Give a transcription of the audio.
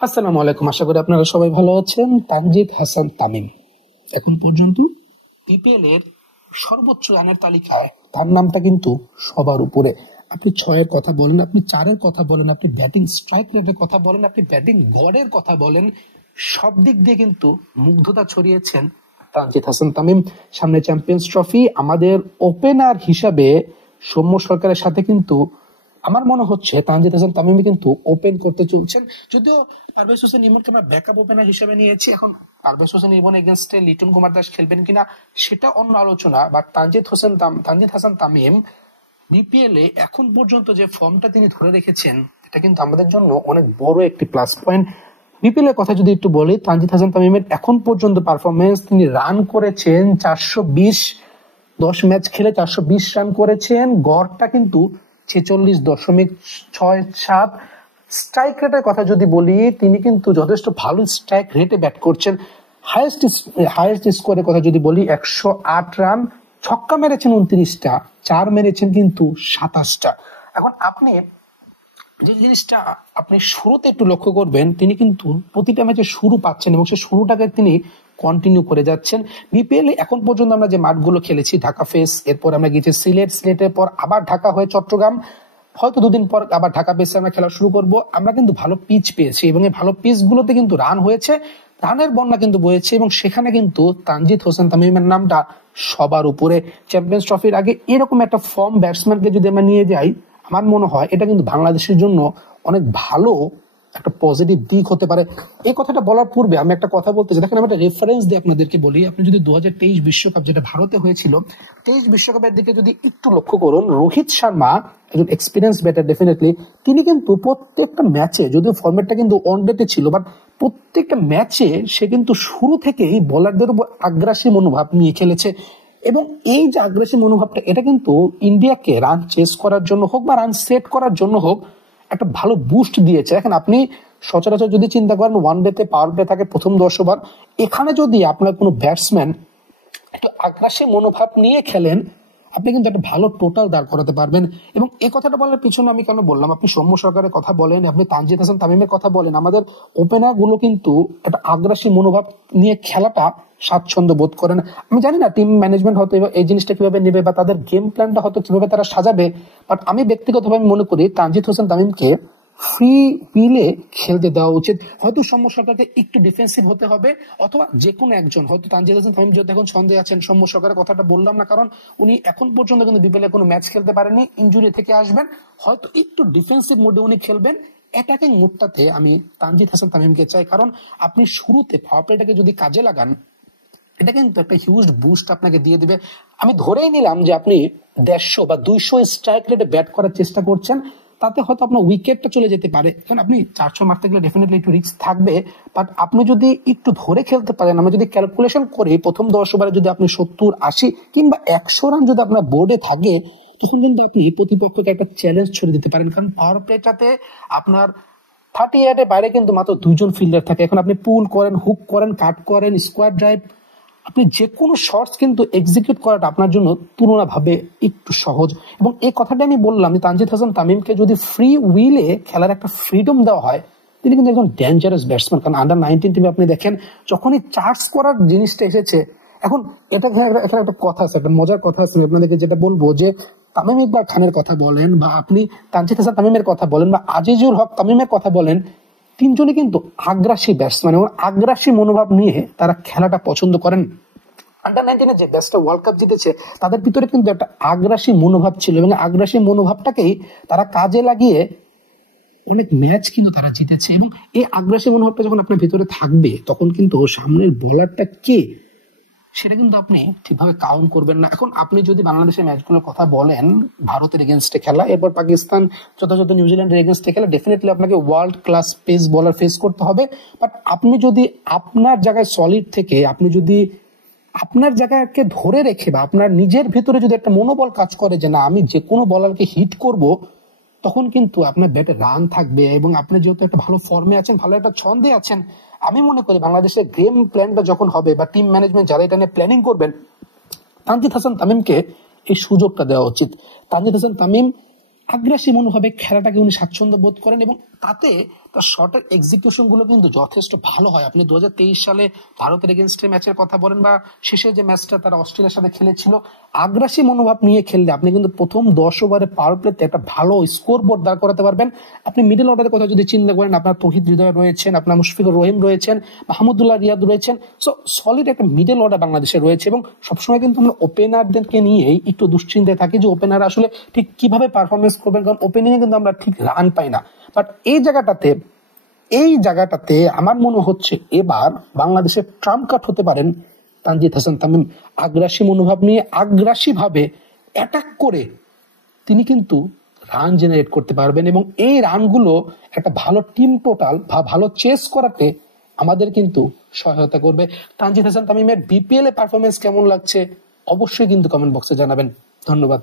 আসসালামু আলাইকুম, আশা করি আপনারা সবাই ভালো আছেন। তানজিদ হাসান তামিম এখন পর্যন্ত বিপিএল এর সর্বোচ্চ রানের তালিকায় তার নামটা কিন্তু সবার উপরে। আপনি ছয়ের কথা বলেন, আপনি চারের কথা বলেন, আপনি ব্যাটিং স্ট্রাইক রেটের কথা বলেন, আপনি ব্যাটিং গড়ের কথা বলেন, সব দিক দিয়ে কিন্তু মুগ্ধতা ছড়িয়েছেন তানজিদ হাসান তামিম। সামনে চ্যাম্পিয়ন্স ট্রফি, আমাদের ওপেনার হিসাবে সৌম্য সরকারের সাথে কিন্তু আমার মনে হচ্ছে তানজিদ হাসান তামিম কিন্তু ওপেন করতে চলছেন। যদিও পারভেজ হোসেন ইমনকে আমরা ব্যাকআপ ওপেনার হিসেবে নিয়েছি, এখন পারভেজ হোসেন ইমন এগেনস্টে লিটন কুমার দাস খেলবেন কিনা সেটা অন্য আলোচনা। বাট তানজিদ হাসান তামিম বিপিএল এ এখন পর্যন্ত যে ফর্মটা তিনি ধরে রেখেছেন, এটা কিন্তু আমাদের জন্য অনেক বড় একটি প্লাস পয়েন্ট। বিপিএল এর কথা যদি একটু বলি, তানজিদ হাসান তামিমের এখন পর্যন্ত পারফরমেন্স, তিনি রান করেছেন 420, 10 ম্যাচ খেলে 420 রান করেছেন, গড়টা কিন্তু 46.67। স্ট্রাইক রেটের কথা যদি বলি, তিনি কিন্তু যথেষ্ট ভালো স্ট্রাইক রেটে ব্যাট করছেন। হাইয়েস্ট স্কোরের কথা যদি বলি, 108 রান, ছক্কা মেরেছেন 29টা, চার মেরেছেন কিন্তু 27টা। এখন আপনি যে জিনিসটা আপনি শুরুতে একটু লক্ষ্য করবেন, তিনি কিন্তু প্রতিটা ম্যাচে শুরু পাচ্ছেন এবং সেই শুরুটাকে তিনি কন্টিনিউ করে যাচ্ছেন। বিপিএল এখন পর্যন্ত আমরা যে মাঠগুলো খেলেছি, ঢাকা ফেস, এরপর আমরা গিয়েছি সিলেটের পর আবার ঢাকা হয়ে চট্টগ্রাম, হয়তো দুদিন পর আবার ঢাকা পেসে আমরা খেলা শুরু করব। আমরা কিন্তু ভালো পিচ পেয়েছি এবং এই ভালো পিচ গুলোতে কিন্তু রান হয়েছে, রানের বন্যা কিন্তু বয়েছে এবং সেখানে কিন্তু তানজিদ হোসেন তামিমের নামটা সবার উপরে। চ্যাম্পিয়ন্স ট্রফির আগে এরকম একটা ফর্ম ব্যাটসম্যানকে যদি আমরা নিয়ে যাই, আমার মনে হয় এটা কিন্তু বাংলাদেশের জন্য অনেক ভালো একটা পজিটিভ দিক হতে পারে। এই কথাটা বলার পূর্বে আমি একটা কথা বলতে চাই। দেখেন, আমি একটা রেফারেন্স দিয়ে আপনাদেরকে বলি। আপনি যদি 2023 বিশ্বকাপ, যেটা ভারতে হয়েছিল, 23 বিশ্বকাপের দিকে যদি একটু লক্ষ্য করুন, রোহিত শর্মা একজন এক্সপিরিয়েন্স ব্যাটার ডেফিনেটলি, তিনি কিন্তু প্রত্যেকটা ম্যাচে, যদিও ফরম্যাটটা কিন্তু ওয়ানডেতে ছিল, বাট প্রত্যেকটা ম্যাচে সে কিন্তু শুরু থেকেই বোলারদের উপর আগ্রাসী মনোভাব নিয়ে খেলেছে। এবং এই যে আগ্রাসী মনোভাবটা, এটা কিন্তু ইন্ডিয়াকে রান চেস করার জন্য হোক বা রান সেট করার জন্য হোক একটা ভালো বুস্ট দিয়েছে। এখন আপনি সচরাচর যদি চিন্তা করেন, ওয়ান ডেতে পাওয়ার প্লে থাকে প্রথম 10 ওভার, এখানে যদি আপনার কোনো ব্যাটসম্যান একটু আগ্রাসী মনোভাব নিয়ে খেলেন, আপনি কিন্তু একটা ভালো টোটাল দাঁড় করাতে পারবেন। এবং এই কথাটা বলার পিছনে আমি কেন বললাম, আপনি সৌম্য সরকারের কথা বলেন, আপনি তানজিদ হাসান তামিমের কথা বলেন, আমাদের ওপেনার গুলো কিন্তু একটা আগ্রাসী মনোভাব নিয়ে খেলাটা স্বাচ্ছন্দ্য বোধ করেন। আমি জানি না টিম ম্যানেজমেন্ট হয়তো এই জিনিসটা কিভাবে নেবে বা তাদের গেম প্ল্যানটা হয়তো কিভাবে তারা সাজাবে, বাট আমি ব্যক্তিগতভাবে মনে করি তানজিদ হোসেন তামিমকে ফ্রি উইলে খেলতে দেওয়া উচিত। হয়তো সৌম্য সরকারকে একটু ডিফেন্সিভ হতে হবে, অথবা যে কোনো একজন, হয়তো তানজিদ হাসান তামিম যদি এখন ছন্দে আছেন, সৌম্য সরকারের কথাটা বললাম না, কারণ উনি এখন পর্যন্ত কিন্তু বিপিএল কোনো ম্যাচ খেলতে পারেননি, ইনজুরি থেকে আসবেন, হয়তো একটু ডিফেন্সিভ মোডে উনি খেলবেন। অ্যাটাকিং মোডটাতে আমি তানজিদ হাসান তামিমকে চাই, কারণ আপনি শুরুতে পাওয়ার প্লেটাকে যদি কাজে লাগান, এটা কিন্তু একটা হিউজ বুস্ট আপনাকে দিয়ে দিবে। আমি ধরেই নিলাম যে আপনি 150 বা 200 স্ট্রাইক রেটে ব্যাট করার চেষ্টা করছেন, তাতে হয়তো আপনার উইকেটটা চলে যেতে পারে, কারণ আপনি 400 মারতে গেলে ডেফিনেটলি একটু রিস্ক থাকবে। বাট আপনি যদি একটু ধরে খেলতে পারেন, আমরা যদি ক্যালকুলেশন করি, প্রথম 10 ওভারে যদি আপনি 70, 80 কিংবা 100 রান যদি আপনার বোর্ডে থাকে, তখন কিন্তু আপনি প্রতিপক্ষকে একটা চ্যালেঞ্জ ছড়ে দিতে পারেন। কারণ পাওয়ার প্লেটাতে আপনার 30 ইয়ার্ডের বাইরে কিন্তু মাত্র 2জন ফিল্ডার থাকে। এখন আপনি পুল করেন, হুক করেন, কাট করেন, স্কোয়ার ড্রাইভ, আপনি যে কোনো শর্টস কিন্তু এক্সিকিউট করাটা আপনার জন্য তুলনাভাবে একটু সহজ। এবং এই কথাটা আমি বললাম, তানজিদ হাসান তামিমকে যদি ফ্রি উইলে খেলার একটা ফ্রিডম দেওয়া হয়, তিনি কিন্তু একজন ডেঞ্জারাস ব্যাটসম্যান। কারণ আন্ডার-19 টিমে আপনি দেখেন, যখনই চার্জ করার জিনিসটা এসেছে, এখন এখানে একটা কথা আছে, একটা মজার কথা আছে আপনাদেরকে, যেটা বলবো যে তামিম ইকবাল খানের কথা বলেন, বা আপনি তানজিদ হাসান তামিমের কথা বলেন, বা আজিজুল হক তামিমের কথা বলেন, তিনজনই কিন্তু আগ্রাসী ব্যাটসম্যান এবং আগ্রাসী মনোভাব নিয়ে তারা খেলাটা পছন্দ করেন। আন্ডার-19 যে ব্যাটসটা ওয়ার্ল্ড কাপ জিতেছে, তাদের ভিতরে কিন্তু একটা আগ্রাসী মনোভাব ছিল এবং আগ্রাসী মনোভাবটাকেই তারা কাজে লাগিয়ে অনেক ম্যাচ কিন্তু তারা জিতেছে। এবং এই আগ্রাসী মনোভাবটা যখন আপনার ভিতরে থাকবে, তখন কিন্তু সামনের বোলারটা কে, সেটা কিন্তু আপনি ঠিকভাবে কাউন্ট করবেন না। এখন আপনি যদি বাংলাদেশের ম্যাচগুলোর কথা বলেন, ভারতের এগেনস্টে খেলা, এরপর পাকিস্তান, যথাযথ নিউজিল্যান্ডের এগেনস্টে খেলা, ডেফিনেটলি আপনাকে world class pace bowler face করতে হবে। বাট আপনি যদি আপনার জায়গায় সলিড থেকে, আপনি যদি আপনার জায়গাকে ধরে রেখে, বা আপনার নিজের ভিতরে যদি একটা মনোবল কাজ করে যে না, আমি যে কোনো বলারকে হিট করব, তখন কিন্তু আপনার ব্যাটে রান থাকবে। এবং আপনি যেহেতু একটা ভালো ফর্মে আছেন, ভালো একটা ছন্দে আছেন, আমি মনে করি বাংলাদেশের গেম প্ল্যানটা যখন হবে, বা টিম ম্যানেজমেন্ট যারা এটা নিয়ে প্ল্যানিং করবেন, তানজিদ হাসান তামিমকে এই সুযোগটা দেওয়া উচিত। তানজিদ হাসান তামিম আগ্রাসী মনোভাবে খেলাটাকে উনি স্বাচ্ছন্দ্য বোধ করেন, এবং তাতে তার শটের এক্সিকিউশন গুলো কিন্তু যথেষ্ট ভালো হয়। আপনি 2023 সালে ভারতের এগেনস্টে ম্যাচের কথা বলেন বা শেষে যে ম্যাচটা তারা অস্ট্রেলিয়ার সাথে খেলেছিল, আগ্রাসী মনোভাব নিয়ে খেললে আপনি কিন্তু প্রথম 10 ওভারে পাওয়ার প্লেতে একটা ভালো স্কোর বোর্ড দাঁড় করাতে পারবেন। আপনি মিডল অর্ডারের কথা যদি চিন্তা করেন, আপনার তৌহিদ হৃদয় রয়েছেন, আপনার মুশফিকুর রহিম রয়েছেন, মাহমুদুল্লাহ রিয়াদ রয়েছেন, সো সলিড একটা মিডল অর্ডার বাংলাদেশে রয়েছে। এবং সবসময় কিন্তু আমরা ওপেনারদেরকে নিয়েই একটু দুশ্চিন্তায় থাকি যে ওপেনার আসলে ঠিক কিভাবে পারফরমেন্স করবেন, কারণ ওপেনিংয়ে কিন্তু আমরা ঠিক রান পাই না। বাট এই জায়গাটাতে আমার মনে হচ্ছে এবার বাংলাদেশের ট্রাম্প কার্ড হতে পারেন তানজিদ হাসান তামিম। আগ্রাসী মনোভাব নিয়ে আগ্রাসী ভাবে অ্যাটাক করে তিনি কিন্তু রান জেনারেট করতে পারবেন, এবং এই রানগুলো একটা ভালো টিম টোটাল বা ভালো চেস করাতে আমাদের কিন্তু সহায়তা করবে। তানজিদ হাসান তামিমের বিপিএল এ পারফরমেন্স কেমন লাগছে অবশ্যই কিন্তু কমেন্ট বক্সে জানাবেন। ধন্যবাদ।